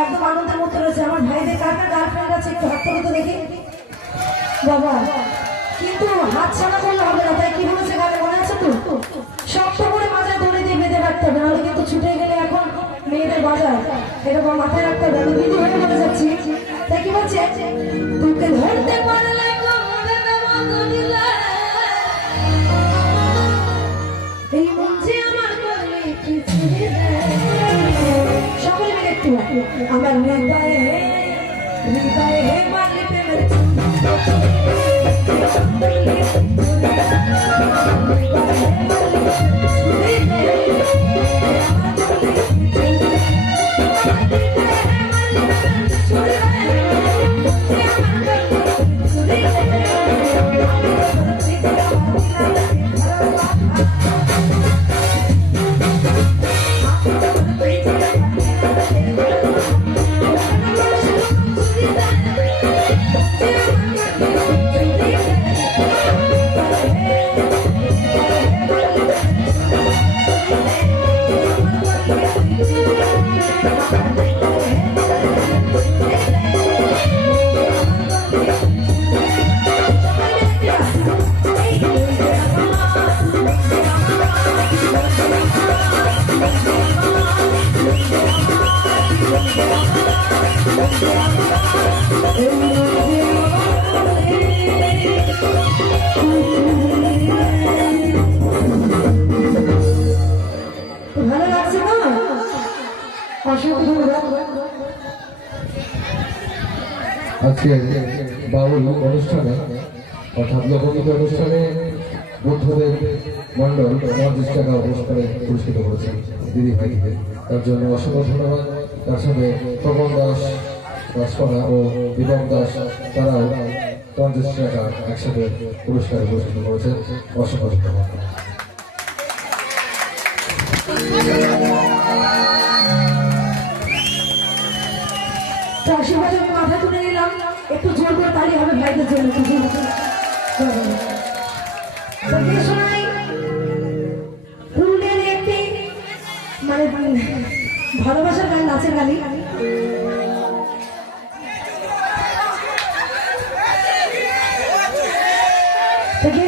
একদম আনন্দের মধ্যে রয়েছে আমার ভাইদের কার কার আছে একটু হাত তুলে তো দেখি বাবা কিন্তু হাত ছাড়া করলে হবে তাই কি বলেছে গানে? মনে আছে তো? শক্ত করে মাথায় দড়ি দিয়ে বেঁধে রাখতে হবে, নাহলে কিন্তু ছুটে গেলে মেয়েদের বাজার, এরকম মাথায় রাখতে হবে, আমি দিদি হয়ে বলে যাচ্ছি। তাই কি বলছে? তোকে ধরতে পারলে এই আমার করলে। সকলে মিলে একটু হৃদয়ে হৃদয়ে মারলে প্রেমের আজকে বাউল অনুষ্ঠানে, অর্থাৎ লোকগীত অনুষ্ঠানে বুদ্ধদেব মন্ডল পঞ্চাশ টাকা পুরস্কারে পুরস্কৃত করেছেন। দিদি ভাইকে। তার জন্য অসংখ্য ধন্যবাদ। তার সাথে তপন দাস দাসপাড়া ও বিপম দাস, তারাও পঞ্চাশ টাকা একসাথে পুরস্কারে পুরস্কৃত করেছেন। অসংখ্য মাথায় তুলে নিলাম। একটু জোর করে হবে ভাইদের জন্য। মানে ভালোবাসার গান, নাচের গালি তো কে